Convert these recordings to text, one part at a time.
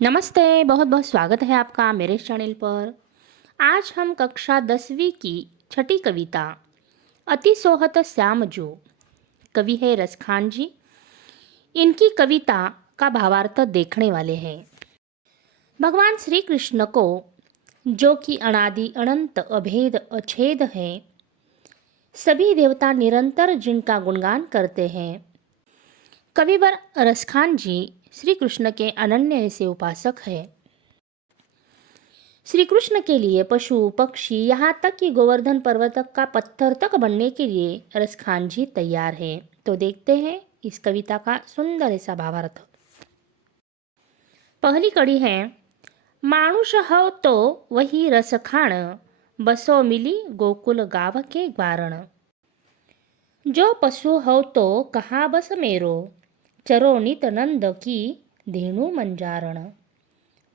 नमस्ते, बहुत बहुत स्वागत है आपका मेरे चैनल पर। आज हम कक्षा 10वीं की छठी कविता अति सोहत श्याम जो, कवि है रसखान जी। इनकी कविता का भावार्थ देखने वाले हैं। भगवान श्री कृष्ण को, जो कि अनादि अनंत अभेद अछेद है, सभी देवता निरंतर जिनका गुणगान करते हैं, कविवर रसखान जी श्री कृष्ण के अनन्य से उपासक है। श्री कृष्ण के लिए पशु पक्षी यहाँ तक कि गोवर्धन पर्वत का पत्थर तक बनने के लिए रसखान जी तैयार है। तो देखते हैं इस कविता का सुंदर ऐसा भावार्थ। पहली कड़ी है, मानुष हो तो वही रसखान, बसो मिली गोकुल गाव के ग्वारण। जो पशु हो तो कहाँ बस मेरो, चरो नित नंद की धेनु मंजारण।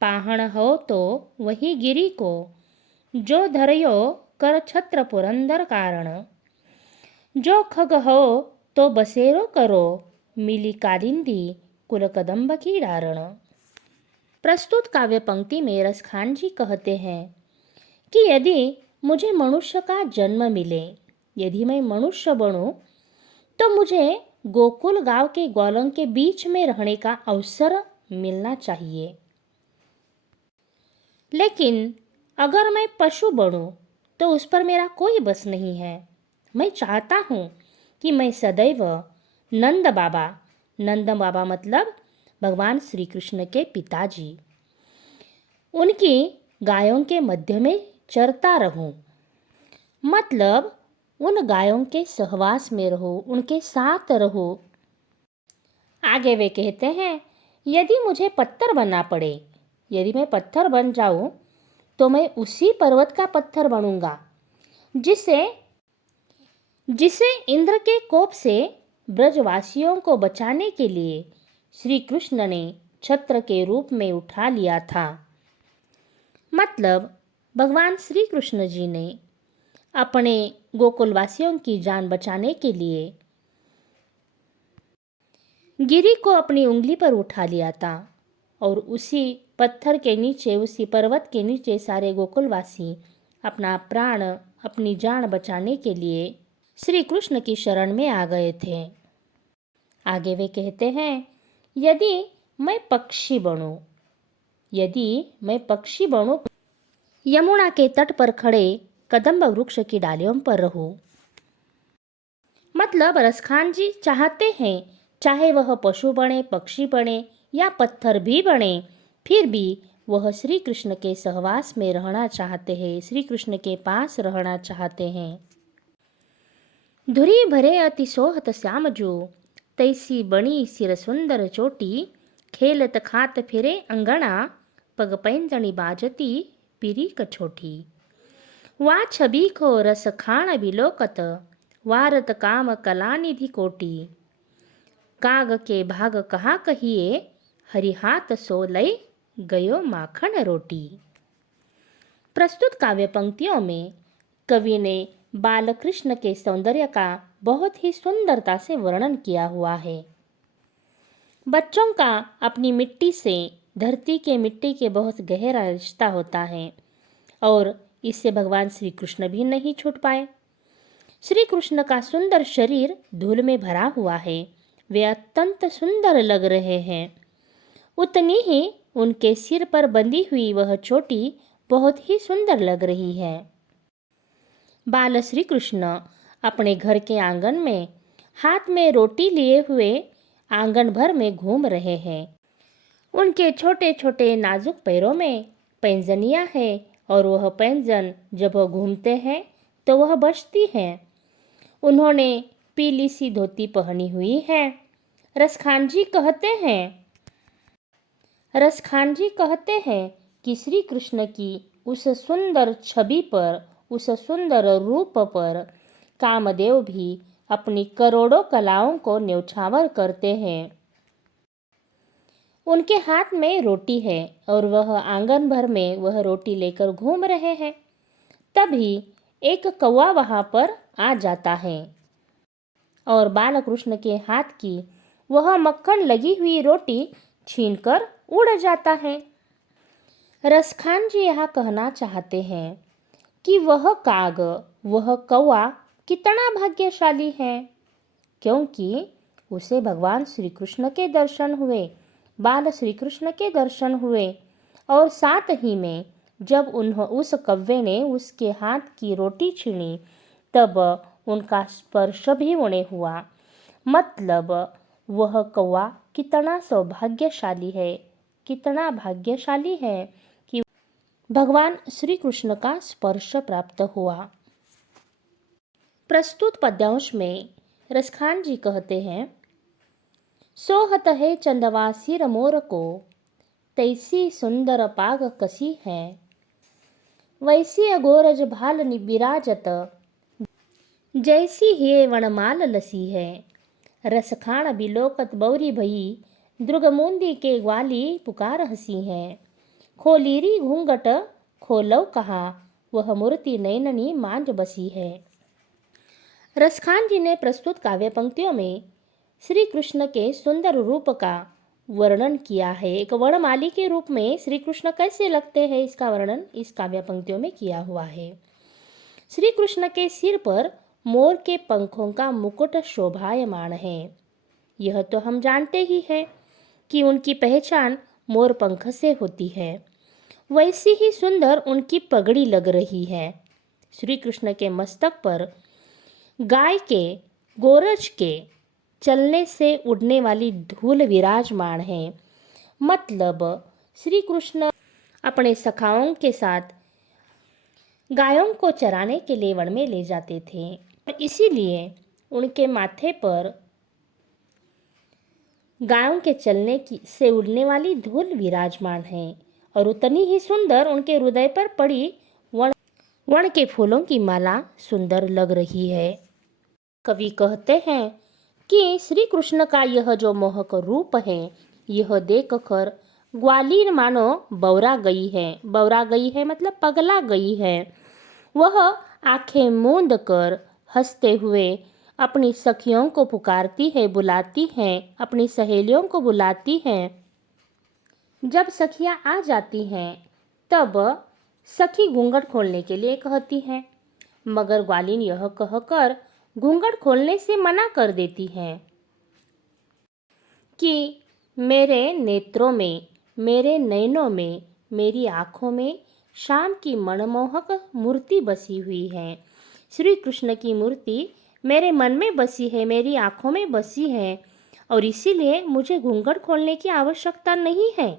पाहण हो तो वही गिरी को, जो धरयो कर छत्र पुरंदर कारण। जो खग हो तो बसेरो करो, मिली कालिंदी कुल कदम्ब की डारण। प्रस्तुत काव्य पंक्ति में रसखान जी कहते हैं कि यदि मुझे मनुष्य का जन्म मिले, यदि मैं मनुष्य बनूं, तो मुझे गोकुल गांव के ग्वालों के बीच में रहने का अवसर मिलना चाहिए। लेकिन अगर मैं पशु बनूं तो उस पर मेरा कोई बस नहीं है। मैं चाहता हूँ कि मैं सदैव नंद बाबा मतलब भगवान श्री कृष्ण के पिताजी, उनकी गायों के मध्य में चरता रहूं। मतलब उन गायों के सहवास में रहूं, उनके साथ रहूं। आगे वे कहते हैं, यदि मुझे पत्थर बनना पड़े, यदि मैं पत्थर बन जाऊं, तो मैं उसी पर्वत का पत्थर बनूंगा जिसे इंद्र के कोप से ब्रजवासियों को बचाने के लिए श्री कृष्ण ने छत्र के रूप में उठा लिया था। मतलब भगवान श्री कृष्ण जी ने अपने गोकुलवासियों की जान बचाने के लिए गिरी को अपनी उंगली पर उठा लिया था, और उसी पत्थर के नीचे, उसी पर्वत के नीचे सारे गोकुलवासी अपना प्राण, अपनी जान बचाने के लिए श्री कृष्ण की शरण में आ गए थे। आगे वे कहते हैं, यदि मैं पक्षी बनूं, यदि मैं पक्षी बनूं, यमुना के तट पर खड़े कदम्ब वृक्ष की डालियों पर रहूं। मतलब रसखान जी चाहते हैं, चाहे वह पशु बने, पक्षी बने या पत्थर भी बने, फिर भी वह श्री कृष्ण के सहवास में रहना चाहते हैं, श्री कृष्ण के पास रहना चाहते हैं। धुरी भरे अति सोहत श्याम जो, तैसी बनी सिर सुंदर चोटी। खेलत खात फिरे अंगना, पग पैंजनी बाजती पीरी कछोटी। वा छवि को रस खान बिलोकत, वारत काम कला निधि कोटि। काग के भाग कहा कहिए, हरिहात सो लय गयो माखन रोटी। प्रस्तुत काव्य पंक्तियों में कवि ने बालकृष्ण के सौंदर्य का बहुत ही सुंदरता से वर्णन किया हुआ है। बच्चों का अपनी मिट्टी से, धरती के मिट्टी के बहुत गहरा रिश्ता होता है, और इससे भगवान श्री कृष्ण भी नहीं छूट पाए। श्री कृष्ण का सुंदर शरीर धूल में भरा हुआ है, वे अत्यंत सुंदर लग रहे हैं। उतनी ही उनके सिर पर बंधी हुई वह चोटी बहुत ही सुंदर लग रही है। बाल श्री कृष्ण अपने घर के आंगन में हाथ में रोटी लिए हुए आंगन भर में घूम रहे हैं। उनके छोटे छोटे नाजुक पैरों में पैंजनियां हैं, और वह पैंजन जब वह घूमते हैं तो वह बजती हैं। उन्होंने पीली सी धोती पहनी हुई है। रसखान जी कहते हैं कि श्री कृष्ण की उस सुंदर छवि पर, उस सुंदर रूप पर कामदेव भी अपनी करोड़ों कलाओं को न्यौछावर करते हैं। उनके हाथ में रोटी है और वह आंगन भर में वह रोटी लेकर घूम रहे हैं। तभी एक कौवा वहां पर आ जाता है और बालकृष्ण के हाथ की वह मक्खन लगी हुई रोटी छीनकर उड़ जाता है। रसखान जी यहाँ कहना चाहते हैं कि वह काग, वह कौवा कितना भाग्यशाली है, क्योंकि उसे भगवान श्री कृष्ण के दर्शन हुए, बाल श्री कृष्ण के दर्शन हुए। और साथ ही में जब उस कौवे ने उसके हाथ की रोटी छीनी, तब उनका स्पर्श भी उन्हें हुआ। मतलब वह कौवा कितना सौभाग्यशाली है, कितना भाग्यशाली है कि भगवान श्री कृष्ण का स्पर्श प्राप्त हुआ। प्रस्तुत पद्यांश में रसखान जी कहते हैं, सोहत है चंदवा सिर मोर को, तैसी सुंदर पाग कसी है, वैसी अगोरज भाल बिराजत, जैसी हे वनमाल लसी है। रसखान बिलोकत बौरी भई, दुर्गमुंदी के ग्वाली पुकार हसी है। खोलीरी घूंघट खोलव कहा, वह मूर्ति नैननी मांझ बसी है। रसखान जी ने प्रस्तुत काव्य पंक्तियों में श्री कृष्ण के सुंदर रूप का वर्णन किया है। एक वनमाली के रूप में श्री कृष्ण कैसे लगते हैं, इसका वर्णन इस काव्य पंक्तियों में किया हुआ है। श्री कृष्ण के सिर पर मोर के पंखों का मुकुट शोभायमान है। यह तो हम जानते ही हैं कि उनकी पहचान मोर पंख से होती है। वैसी ही सुंदर उनकी पगड़ी लग रही है। श्री कृष्ण के मस्तक पर गाय के गोरज के चलने से उड़ने वाली धूल विराजमान है। मतलब श्री कृष्ण अपने सखाओं के साथ गायों को चराने के लिए वन में ले जाते थे, इसीलिए उनके माथे पर गायों के चलने की से उड़ने वाली धूल विराजमान है। और उतनी ही सुंदर उनके हृदय पर पड़ी वण के फूलों की माला सुंदर लग रही है। कवि कहते हैं कि श्री कृष्ण का यह जो मोहक रूप है, यह देखकर ग्वालिन मानो बौरा गई है। बौरा गई है मतलब पगला गई है। वह आंखें मूंद कर हंसते हुए अपनी सखियों को पुकारती है, बुलाती हैं, अपनी सहेलियों को बुलाती हैं। जब सखियां आ जाती हैं तब सखी घूंघट खोलने के लिए कहती हैं, मगर ग्वालिन यह कहकर घूंघट खोलने से मना कर देती हैं कि मेरे नेत्रों में, मेरे नयनों में, मेरी आँखों में श्याम की मनमोहक मूर्ति बसी हुई है। श्री कृष्ण की मूर्ति मेरे मन में बसी है, मेरी आँखों में बसी है, और इसीलिए मुझे घूंघट खोलने की आवश्यकता नहीं है।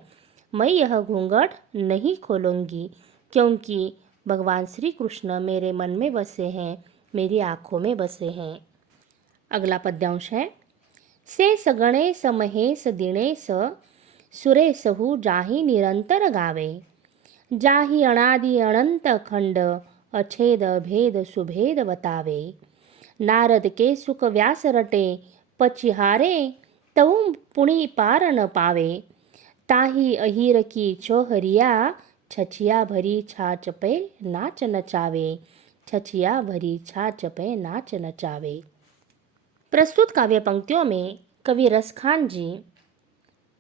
मैं यह घूंघट नहीं खोलूँगी, क्योंकि भगवान श्री कृष्ण मेरे मन में बसे हैं, मेरी आँखों में बसे हैं। अगला पद्यांश है, शेष गणेश महेश दिनेश, सुरेशहु जाहि निरंतर गावे, जाहि अनादि अनंत खंड, अछेद भेद सुभेद बतावे। नारद के सुख व्यास रटे, पचिहारे तऊ पुनि पार न पावे, ताहि अहिर की चौहरिया, छछिया भरी छाछ पे नाच नचावे, छछिया भरी छाछ पे नाच नचावे। प्रस्तुत काव्य पंक्तियों में कवि रसखान जी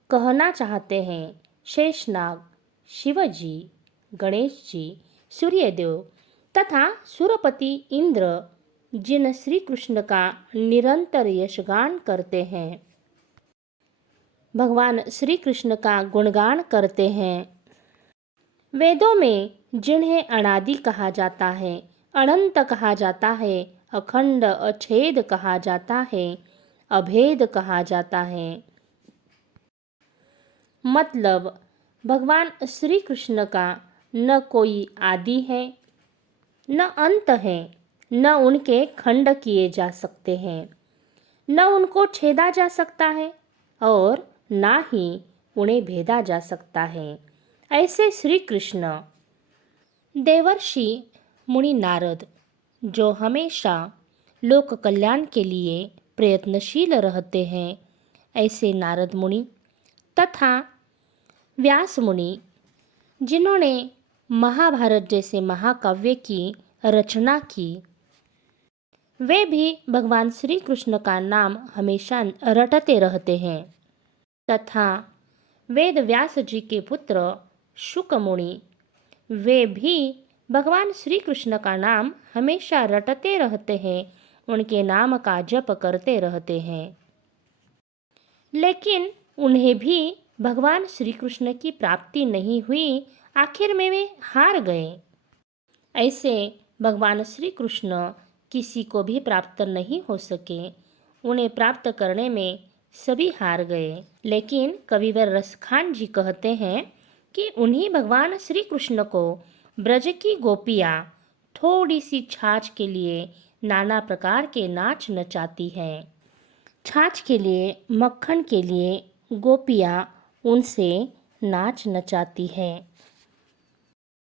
कहना चाहते हैं, शेषनाग, शिवजी, गणेश जी, सूर्यदेव तथा सुरपति इंद्र जिन श्री कृष्ण का निरंतर यशगान करते हैं, भगवान श्री कृष्ण का गुणगान करते हैं, वेदों में जिन्हें अनादि कहा जाता है, अनंत कहा जाता है, अखंड अछेद कहा जाता है, अभेद कहा जाता है। मतलब भगवान श्री कृष्ण का न कोई आदि है, न अंत है, न उनके खंड किए जा सकते हैं, न उनको छेदा जा सकता है और ना ही उन्हें भेदा जा सकता है। ऐसे श्री कृष्ण देवर्षि मुनि नारद, जो हमेशा लोक कल्याण के लिए प्रयत्नशील रहते हैं, ऐसे नारद मुनि तथा व्यास मुनि, जिन्होंने महाभारत जैसे महाकाव्य की रचना की, वे भी भगवान श्री कृष्ण का नाम हमेशा रटते रहते हैं। तथा वेद व्यास जी के पुत्र शुक मुनि। वे भी भगवान श्री कृष्ण का नाम हमेशा रटते रहते हैं, उनके नाम का जप करते रहते हैं। लेकिन उन्हें भी भगवान श्री कृष्ण की प्राप्ति नहीं हुई, आखिर में वे हार गए। ऐसे भगवान श्री कृष्ण किसी को भी प्राप्त नहीं हो सके, उन्हें प्राप्त करने में सभी हार गए। लेकिन कविवर रसखान जी कहते हैं कि उन्हीं भगवान श्री कृष्ण को ब्रज की गोपियाँ थोड़ी सी छाछ के लिए नाना प्रकार के नाच नचाती हैं। छाछ के लिए, मक्खन के लिए गोपियाँ उनसे नाच नचाती हैं।